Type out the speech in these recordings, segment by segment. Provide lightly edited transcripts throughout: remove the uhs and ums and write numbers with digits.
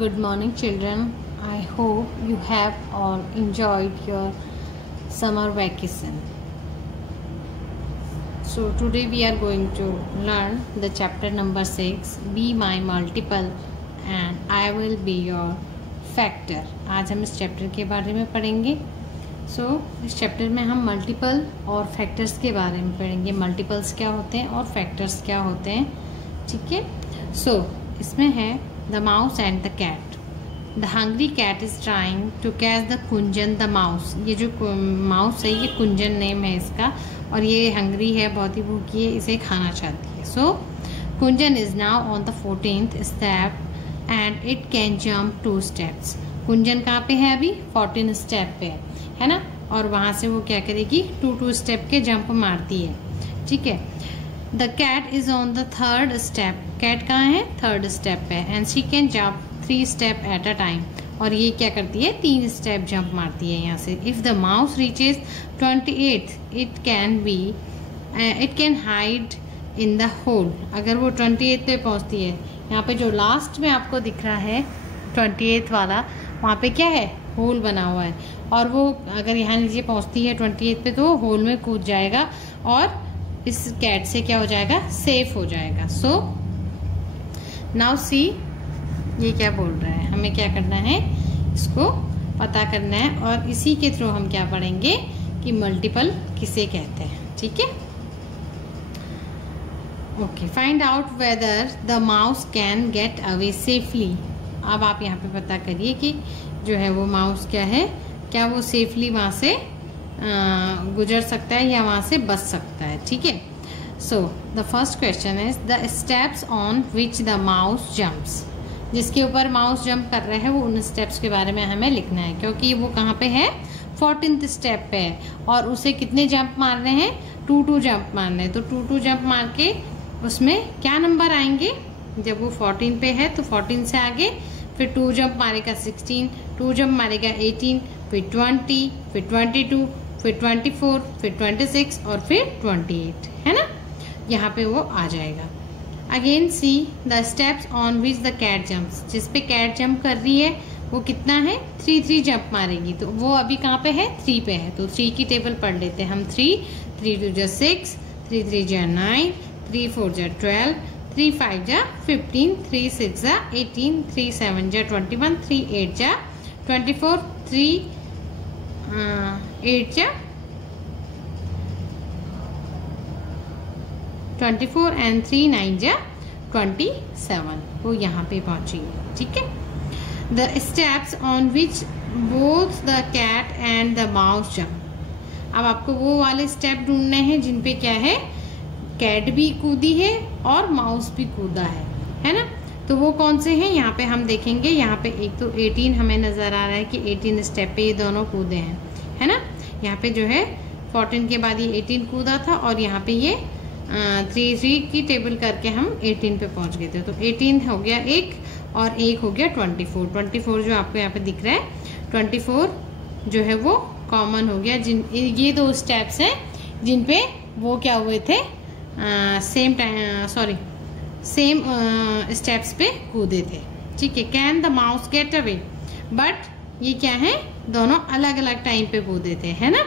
Good morning, children. I hope you have all enjoyed your summer vacation. So today we are going to learn the chapter number 6, Be My Multiple and I will be your factor. आज हम इस chapter के बारे में पढ़ेंगे. इस chapter में हम मल्टीपल और फैक्टर्स के बारे में पढ़ेंगे. मल्टीपल्स क्या होते हैं और फैक्टर्स क्या होते हैं, ठीक है. इसमें है the mouse and the cat. The hungry cat is trying to catch the Kunjan the mouse. ये जो माउस है ये कुंजन नेम है इसका, और ये हंग्री है, बहुत ही भूखी है, इसे खाना चाहती है. Kunjan is now on the 14th step and it can jump 2 steps. Kunjan कहाँ पे है अभी? 14 स्टेप पे है ना, और वहां से वो क्या करेगी? 2 स्टेप के जंप मारती है, ठीक है. The cat is on the 3rd step. Cat कहाँ है? 3rd स्टेप पे, and she can jump 3 step at a time. और ये क्या करती है? 3 स्टेप जंप मारती है यहाँ से. If the mouse reaches 28 it can hide in the hole. अगर वो 28 पे पहुंचती है, यहाँ पे जो लास्ट में आपको दिख रहा है 28 वाला, वहाँ पे क्या है? होल बना हुआ है. और वो अगर यहाँ नीचे पहुंचती है 28 पे, तो वो होल में कूद जाएगा और इस कैट से क्या हो जाएगा? सेफ हो जाएगा. नाउ सी, ये क्या बोल रहा है? हमें क्या करना है? इसको पता करना है, और इसी के थ्रू हम क्या पढ़ेंगे कि मल्टीपल किसे कहते हैं, ठीक है. Okay, find out whether the mouse can get away safely. अब आप यहाँ पे पता करिए कि जो है वो माउस क्या है, क्या वो सेफली वहां से गुजर सकता है या वहां से बच सकता है, ठीक है. The first question is the steps on which the mouse jumps. जिसके ऊपर माउस जंप कर रहा है वो उन स्टेप्स के बारे में हमें लिखना है, क्योंकि वो कहाँ पे है? 14th स्टेप पे है, और उसे कितने जंप मारने हैं? 2 जंप मारने हैं. तो 2 जंप मार के उसमें क्या नंबर आएंगे? जब वो 14 पे है तो 14 से आगे फिर 2 जंप मारेगा 16, 2 जंप मारेगा 18, फिर 20, फिर 22, फिर 24, फिर 26 और फिर 28, है ना. यहाँ पे वो आ जाएगा. Again see the steps on which the cat jumps. जिस पे कैट जंप कर रही है वो कितना है? 3 जंप मारेगी. तो वो अभी कहाँ पे है? 3 पे है. तो 3 की टेबल पढ़ लेते हैं हम. 3 2 जा 6, 3 3 जा 9, 3 4 जा 12, 3 5 जा 15, 3 6 जा 18, 3 7 जा 21, 3 8 जा 24, 3 8 जा 24 एंड 3 9 जा 27. वो यहाँ पे पहुंची है, ठीक है. The steps on which both the cat and the mouse jump. अब आपको वो वाले स्टेप ढूंढने हैं जिन पे क्या है? कैट भी कूदी है और माउस भी कूदा है ना. तो वो कौन से हैं? यहाँ पे हम देखेंगे. यहाँ पे एक तो 18 हमें नजर आ रहा है कि 18 स्टेप पे ये दोनों कूदे हैं, है ना. यहाँ पे जो है 14 के बाद ये 18 कूदा था, और यहाँ पे ये 3 की टेबल करके हम 18 पे पहुंच गए थे. तो 18 हो गया एक, और एक हो गया 24 जो आपको यहाँ पे दिख रहा है. 24 जो है वो कॉमन हो गया. ये 2 स्टेप्स हैं जिन पे वो क्या हुए थे? सेम स्टेप्स पे कूदे थे, ठीक है. Can the mouse get away. But ये क्या है? दोनों अलग अलग टाइम पे कूदे थे, है ना.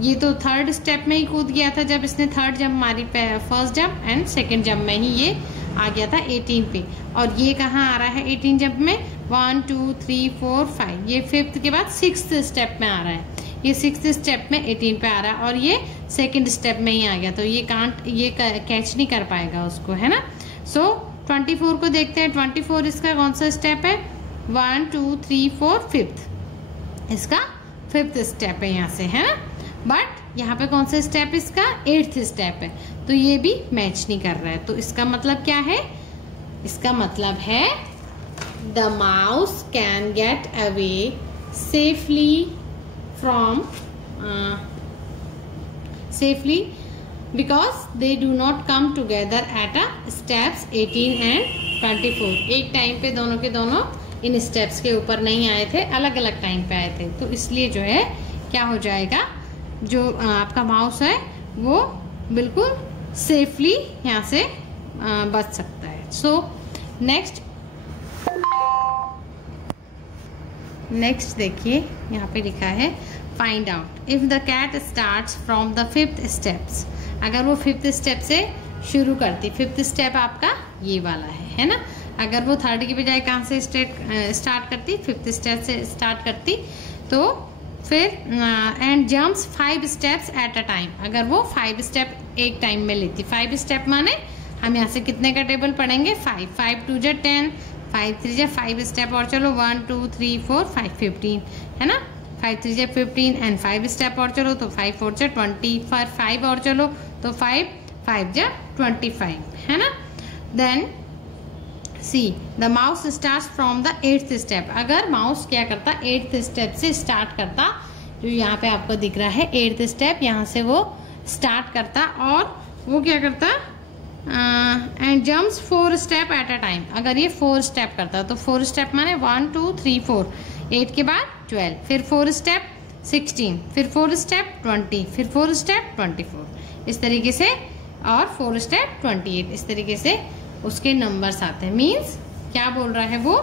ये तो 3rd स्टेप में ही कूद गया था जब इसने 3rd जंप मारी, 1st jump and 2nd jump में ही ये आ गया था 18 पे. और ये कहाँ आ रहा है 18 जंप में? 1 2 3 4 5. ये 5th के बाद 6th स्टेप में आ रहा है. ये 6th स्टेप में 18 पे आ रहा है, और ये 2nd स्टेप में ही आ गया. तो ये कैच नहीं कर पाएगा उसको, है ना. 24 को देखते हैं. 24 इसका कौन सा स्टेप है? 1 2 3 4 5th. इसका 5th स्टेप है यहाँ से, है ना. बट यहाँ पे कौन सा स्टेप? इसका 8th स्टेप है. तो ये भी मैच नहीं कर रहा है. तो इसका मतलब क्या है? इसका मतलब है the mouse can get away safely from because they do not come together at a steps 18 and 24. एक टाइम पे दोनों के दोनों इन स्टेप्स के ऊपर नहीं आए थे, अलग अलग टाइम पे आए थे. तो इसलिए जो है क्या हो जाएगा? जो आपका माउस है वो बिल्कुल सेफली यहाँ से बच सकता है. नेक्स्ट नेक्स्ट देखिए यहाँ पे लिखा है find out if the cat starts from the 5th steps. अगर वो 5th स्टेप से शुरू करती, 5th स्टेप आपका ये वाला है ना। अगर वो 3rd की बजाय कहाँ से स्टार्ट करती, 5th स्टेप से स्टार्ट करती, तो फिर and jumps 5 steps at a time. अगर वो 5 स्टेप एक टाइम में लेती, 5 स्टेप माने हम यहाँ से कितने का टेबल पढ़ेंगे, 5, 5 2 जा 10, 5 3 जा 5 स्टेप और चलो 1 2 3 4 5 15 है ना, 5 3 जा 15 एंड 5 स्टेप और चलो तो 5 4 जा 20, 5 और चलो तो 5 5 जा 25 है ना। Then see the mouse start from the 8th step. अगर माउस क्या करता, 8th स्टेप से स्टार्ट करता, जो यहाँ पे आपको दिख रहा है 8th स्टेप, यहाँ से वो स्टार्ट करता और वो क्या करता and jumps 4 step at a time. अगर ये 4 स्टेप करता तो 4 स्टेप माने 1 2 3 4, 8 के बाद 12, फिर 4 स्टेप 16, फिर 4 स्टेप 20, फिर 4 स्टेप 24, इस तरीके से, और 4 स्टेप 28, इस तरीके से उसके नंबर्स आते हैं। मीन्स क्या बोल रहा है वो,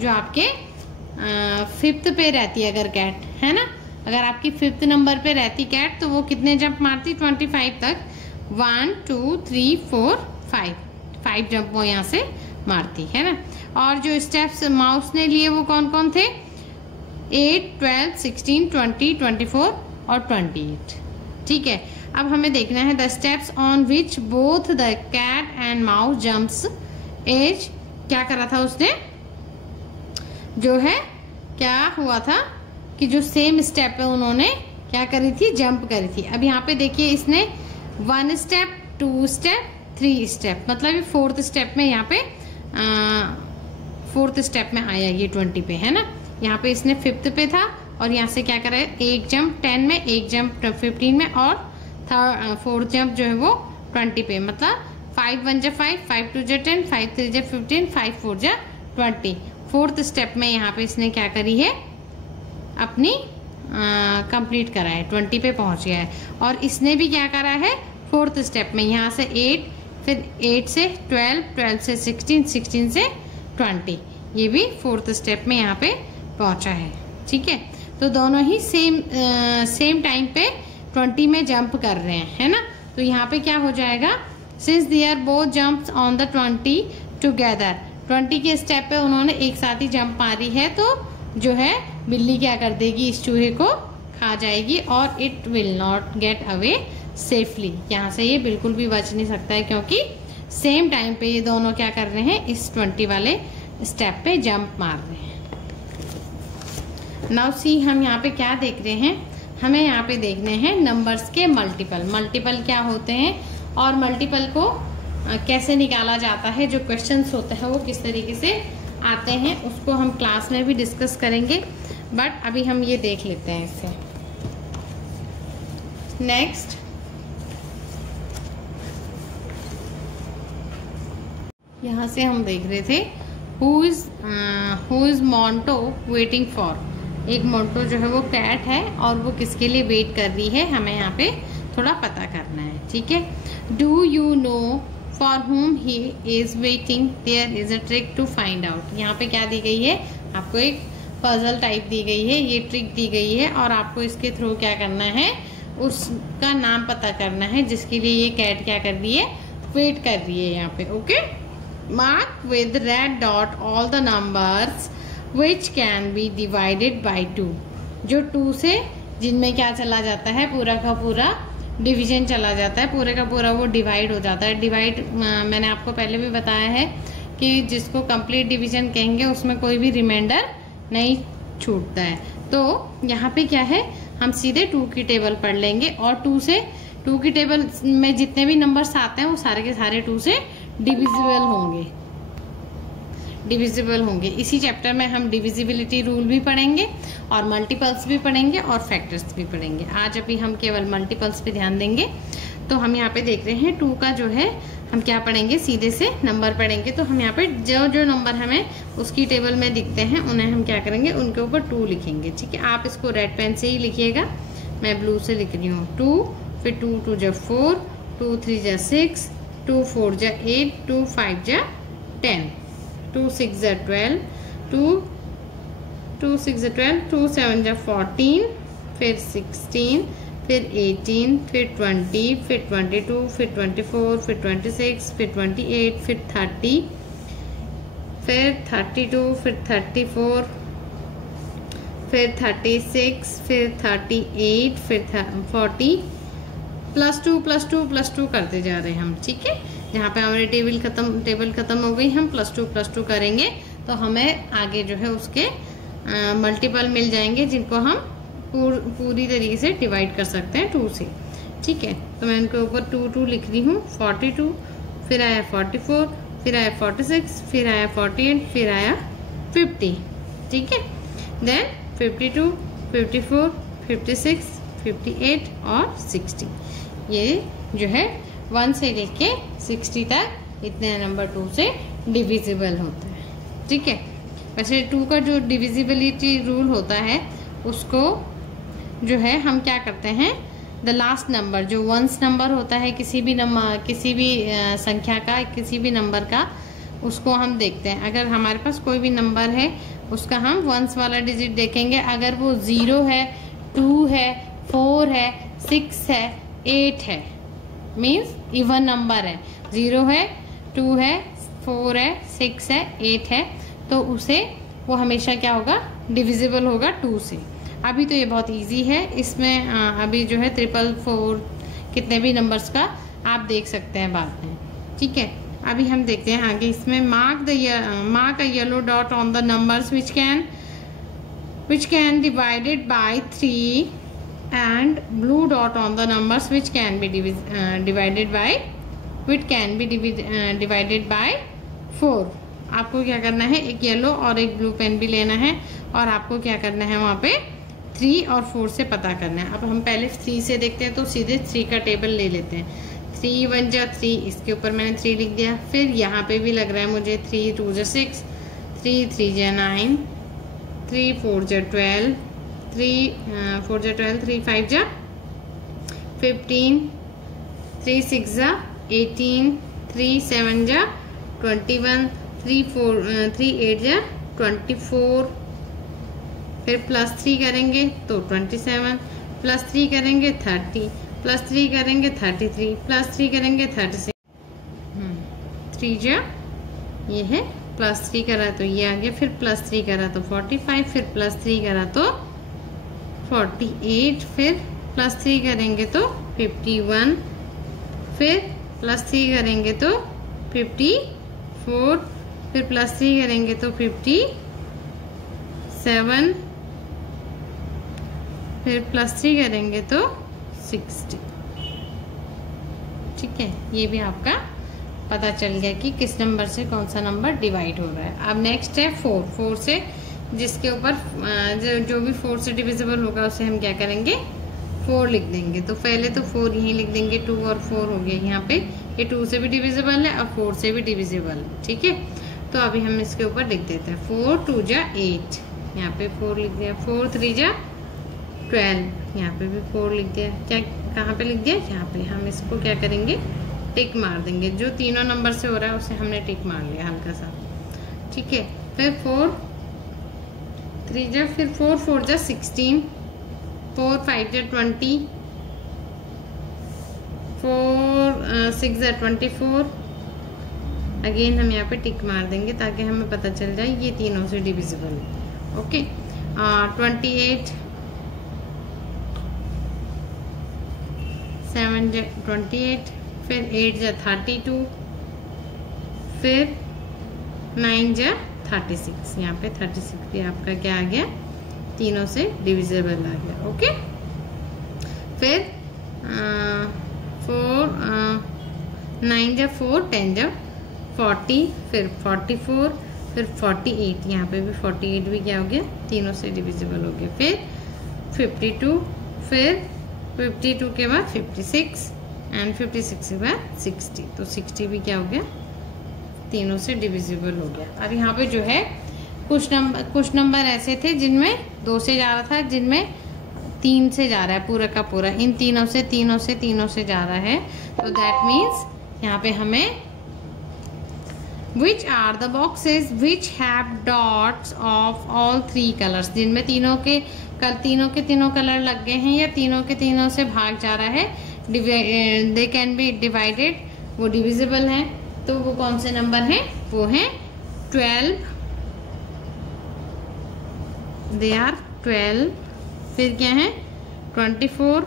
जो आपके 5th पे रहती है अगर कैट, है ना, अगर आपकी 5th नंबर पे रहती कैट तो वो कितने जंप मारती, 25 तक, 1 2 3 4 5 जंप वो यहाँ से मारती है ना। और जो स्टेप्स माउस ने लिए वो कौन कौन थे, 8 12 16 20 24 और 28। ठीक है, अब हमें देखना है the steps on which both the cat and mouse jumps as. क्या करा था उसने, जो है क्या हुआ था कि जो सेम स्टेप पे उन्होंने क्या करी थी, जंप करी थी। अब यहाँ पे देखिए इसने 1 स्टेप 2 स्टेप 3 स्टेप, मतलब ये 4th स्टेप में, यहाँ पे 4th स्टेप में आया ये 20 पे, है ना। यहाँ पे इसने 5th पे था और यहाँ से क्या करा है, एक जंप 10 में, एक जंप 15 में और 4th जंप जो है वो 20 पे, मतलब 5 1 जा 5, 5 2 जा 10, 5 3 जा 15, 5 4 जा 20। 4th स्टेप में यहाँ पे इसने क्या करी है, अपनी कंप्लीट करा है, 20 पे पहुंच गया है। और इसने भी क्या करा है 4th स्टेप में, यहाँ से 8, फिर 8 से 12, 12 से 16, 16 से 20, ये भी 4th स्टेप में यहाँ पे पहुंचा है। ठीक है, तो दोनों ही सेम टाइम पे 20 में जंप कर रहे हैं, है ना। तो यहाँ पे क्या हो जाएगा, since they are both jumps on the 20 together, 20 के स्टेप पे उन्होंने एक साथ ही जंप मारी है, तो जो है बिल्ली क्या कर देगी, इस चूहे को खा जाएगी और it will not get away safely. यहाँ से ये बिल्कुल भी बच नहीं सकता है, क्योंकि सेम टाइम पे ये दोनों क्या कर रहे हैं, इस 20 वाले स्टेप पे जंप मार रहे हैं। नाउ सी, हम यहाँ पे क्या देख रहे हैं, हमें यहाँ पे देखने हैं नंबर्स के मल्टीपल। मल्टीपल क्या होते हैं और मल्टीपल को कैसे निकाला जाता है, जो क्वेश्चंस होते हैं वो किस तरीके से आते हैं, उसको हम क्लास में भी डिस्कस करेंगे, बट अभी हम ये देख लेते हैं इसे। नेक्स्ट, यहाँ से हम देख रहे थे who is Monte waiting for. एक मोंटो जो है वो कैट है और वो किसके लिए वेट कर रही है, हमें यहाँ पे थोड़ा पता करना है। ठीक है, do you know for whom he is waiting, there is a trick to find out. यहाँ पे क्या दी गई है, आपको एक पजल टाइप दी गई है, ये ट्रिक दी गई है और आपको इसके थ्रू क्या करना है, उसका नाम पता करना है जिसके लिए ये कैट क्या कर रही है, वेट कर रही है यहाँ पे। Okay, mark with red dot all the numbers which can be divided by 2, जो 2 से जिनमें क्या चला जाता है, पूरा का पूरा डिवीजन चला जाता है, पूरे का पूरा वो डिवाइड हो जाता है। डिवाइड मैंने आपको पहले भी बताया है कि जिसको कंप्लीट डिवीजन कहेंगे उसमें कोई भी रिमाइंडर नहीं छूटता है। तो यहाँ पे क्या है, हम सीधे 2 की टेबल पढ़ लेंगे और 2 की टेबल में जितने भी नंबर्स आते हैं वो सारे के सारे 2 से डिविजिबल होंगे। इसी चैप्टर में हम डिविजिबिलिटी रूल भी पढ़ेंगे और मल्टीपल्स भी पढ़ेंगे और फैक्टर्स भी पढ़ेंगे। आज अभी हम केवल मल्टीपल्स पे ध्यान देंगे। तो हम यहाँ पे देख रहे हैं 2 का जो है हम क्या पढ़ेंगे, सीधे से नंबर पढ़ेंगे। तो हम यहाँ पे जो नंबर हमें उसकी टेबल में दिखते हैं उन्हें हम क्या करेंगे, उनके ऊपर 2 लिखेंगे। ठीक है, आप इसको रेड पेन से ही लिखिएगा, मैं ब्लू से लिख रही हूँ। 2, फिर 2 2 जा 4, 2 3 जा 6, 2 4 जा 8, 2 5 जा 10, 2 6 जा 12, 2 2 6 12, 2 7 14, फिर 16, फिर 18, फिर 20, फिर 22, फिर 24, फिर 26, फिर 28, फिर 30, फिर 32, फिर 34, फिर 36, फिर 38, फिर 40, +2 करते जा रहे हैं हम। ठीक है, जहाँ पे हमारी टेबल खत्म हो गई, हम +2 करेंगे तो हमें आगे जो है उसके मल्टीपल मिल जाएंगे, जिनको हम पूरी तरीके से डिवाइड कर सकते हैं 2 से। ठीक है, तो मैं इनके ऊपर 2 लिख रही हूँ। 42, फिर आया 44, फिर आया 46, फिर आया 48, फिर आया 50। ठीक है, देन 52, 54, 56, 58 और 60। ये जो है 1 से लेके 60 तक इतने नंबर 2 से डिविजिबल होता है। ठीक है, वैसे 2 का जो डिविजिबिलिटी रूल होता है उसको जो है हम क्या करते हैं, द लास्ट नंबर जो वंस नंबर होता है किसी भी संख्या का, किसी भी नंबर का, उसको हम देखते हैं। अगर हमारे पास कोई भी नंबर है उसका हम वंस वाला डिजिट देखेंगे। अगर वो 0 है, 2 है, 4 है, 6 है, 8 है, मीन्स इवन नंबर है, 0 है, 2 है, 4 है, 6 है, 8 है, तो उसे वो हमेशा क्या होगा, डिविजिबल होगा 2 से। अभी तो ये बहुत इजी है, इसमें अभी जो है 444 कितने भी नंबर्स का आप देख सकते हैं बाद में। ठीक है, अभी हम देखते हैं आगे। इसमें mark a yellow dot on the numbers which can divided by 3 and blue dot on the numbers which can be divided by 4। आपको क्या करना है, एक येलो और एक ब्लू पेन भी लेना है और आपको क्या करना है, वहाँ पे 3 और 4 से पता करना है। अब हम पहले 3 से देखते हैं, तो सीधे 3 का टेबल ले लेते हैं। 3 1 जा 3, इसके ऊपर मैंने 3 लिख दिया। फिर यहाँ पे भी लग रहा है मुझे 3 2 जा 6, 3 3 जा 9, 3 4 जा 12, 3 4 जा 12, 3 5 जा 15, 3 6 जा 18, 3 7 जा 21, 3 8 जा 24, फिर +3 करेंगे तो 27, +3 करेंगे 30, +3 करेंगे 33, +3 करेंगे 36। 3 जा ये है, +3 करा तो ये आ गया, फिर +3 करा तो 45, फिर +3 करा तो 48, फिर +3 करेंगे तो 51, फिर +3 करेंगे तो 54, फिर +3 करेंगे तो 57, फिर +3 करेंगे तो 60। ठीक है, ये भी आपका पता चल गया कि किस नंबर से कौन सा नंबर डिवाइड हो रहा है। अब नेक्स्ट है 4 से, जिसके ऊपर जो भी 4 से डिविजिबल होगा उसे हम क्या करेंगे, 4 लिख देंगे। तो पहले तो 4 यहीं लिख देंगे, 2 और 4 हो गया यहाँ पे, ये 2 से भी डिविजिबल है और 4 से भी डिविजिबल है। ठीक है, तो अभी हम इसके ऊपर लिख देते हैं 4 2 जा 8, यहाँ पे 4 लिख दिया, 4 3 जा 12, यहाँ पे भी 4 लिख दिया। क्या कहाँ पे लिख दिया, यहाँ पे। हम इसको क्या करेंगे, टिक मार देंगे, जो तीनों नंबर से हो रहा है उसे हमने टिक मार लिया हल्का सा। ठीक है, फिर 4 3 जा, फिर 4 4 जा 16, 4 5 जा 20, 4 6 जा 24। अगेन हम यहाँ पे टिक मार देंगे ताकि हमें पता चल जाए ये तीनों से डिविजिबल है। ओके, 28 7 जा 28, फिर 8 जा 32, फिर 9 जा 36। यहाँ पे 36 भी आपका क्या आ गया, तीनों से डिविजिबल आ गया। ओके, फिर 9 जा 4, 10 जा 40, फिर 44, फिर 48, यहाँ पे भी 48 भी क्या हो गया, तीनों से डिविजिबल हो गया। फिर 52, फिर 52 के बाद 56 एंड 56 के बाद 60, तो 60 भी क्या हो गया, तीनों से डिविजिबल हो गया। अब यहाँ पे जो है कुछ नंबर ऐसे थे जिनमें 2 से जा रहा था, जिनमें 3 से जा रहा है, पूरा का पूरा इन तीनों से जा रहा है। तो दैट मीन्स यहाँ पे हमें which are the boxes which have dots of all 3 colours, जिनमें तीनों के तीनों कलर लग गए हैं या तीनों के तीनों से भाग जा रहा है, दे कैन बी डिवाइडेड, वो डिविजिबल हैं। तो वो कौन से नंबर हैं? वो हैं 12, दे आर 12, फिर क्या है 24,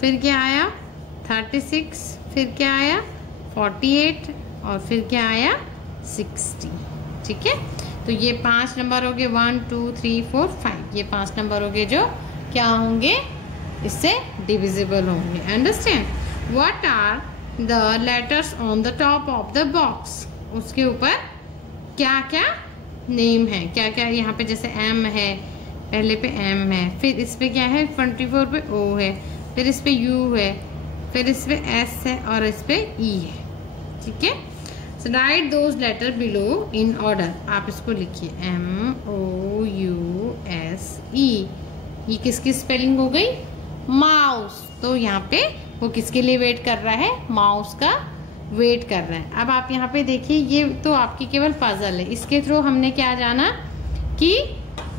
फिर क्या आया 36, फिर क्या आया 48 और फिर क्या आया 60। ठीक है, तो ये 5 नंबर हो गए, 1 2 3 4 5, ये 5 नंबर हो गए जो क्या होंगे, इससे डिविजिबल होंगे। Understand? What are the letters on the top of the box, उसके ऊपर क्या क्या नेम है, क्या क्या यहाँ पे, जैसे M है, पहले पे M है, फिर इस पे क्या है 24 पे O है, फिर इस पे U है, फिर इस पे S है और इस पे E है। ठीक है, so write those letter below in order, आप इसको लिखिए MOUSE, ये किसकी स्पेलिंग हो गई? माउस। तो यहाँ पे वो किसके लिए वेट कर रहा है? माउस का वेट कर रहा है। अब आप यहाँ पे देखिए, ये तो आपकी केवल पजल है, इसके थ्रू हमने क्या जाना कि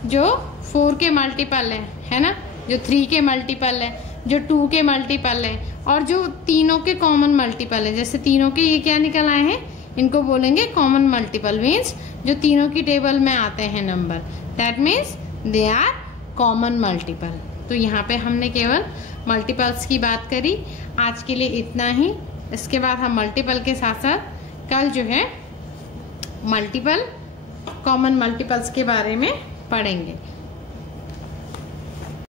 जो 4 के मल्टीपल है ना, जो 3 के मल्टीपल है, जो 2 के मल्टीपल है और जो तीनों के कॉमन मल्टीपल है। जैसे तीनों के ये क्या निकल आए हैं, इनको बोलेंगे कॉमन मल्टीपल, मीन्स जो तीनों की टेबल में आते हैं number, that means they are common multiple. तो यहाँ पे हमने केवल मल्टीपल्स की बात करी। आज के लिए इतना ही। इसके बाद हम मल्टीपल के साथ साथ कल जो है मल्टीपल, कॉमन मल्टीपल्स के बारे में पढ़ेंगे।